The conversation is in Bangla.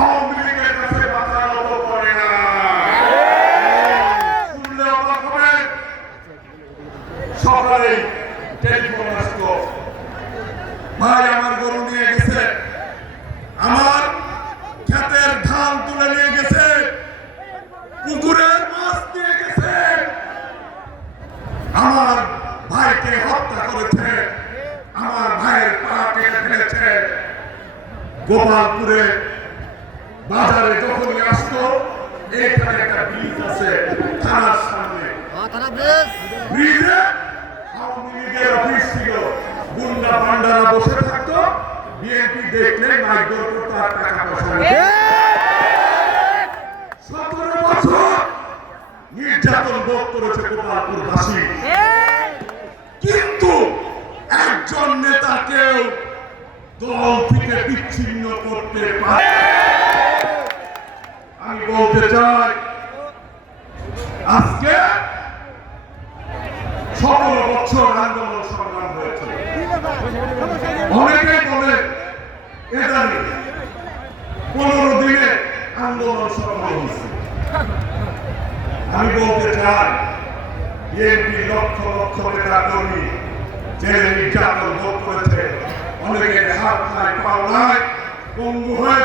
আওয়ামী লীগের কাছে মাথা নত করে না। শুনলে অবাক হবে, সকালে টেলিফোন আসতো, ভাই আমার গরু নিয়ে গেছে, আমার ক্ষেতের ধান তুলে নিয়ে গেছে, পুকুরের মাছ নিয়ে গেছে, আমার ভাইকে হত্যা করেছে, আমার ভাইয়ের পা কেটে ফেলেছে। গোপালপুরে বাজারে যখনই আসতো, এখানে একটা ব্রিজ আছে থানার সামনে, ব্রিজে আওয়ামী লীগের অফিস ছিল, গুন্ডা পান্ডারা বসে থাকতো, বিএনপি দেখলে মাইগ্রেট করতো আর টাকা পয়সা নিত। 17 বছর নির্যাতন ভোগ করেছে গোপালপুরবাসী, কিন্তু একজন নেতাকেও দল থেকে বিচ্ছিন্ন করতে পারে। আমি বলতে চাই, আজকে 17 বছর আন্দোলন সংগ্রাম হয়েছে। অনেকে বলে এটা 15 দিনে আন্দোলন সংগ্রাম হয়েছে। আমি বলতে চাই, বিএনপি লক্ষ লক্ষ নেতা কর্মী জেলে নির্যাতন ভোগ করেছে, অনেকের হাত নাই পা নাই, পঙ্গু হয়ে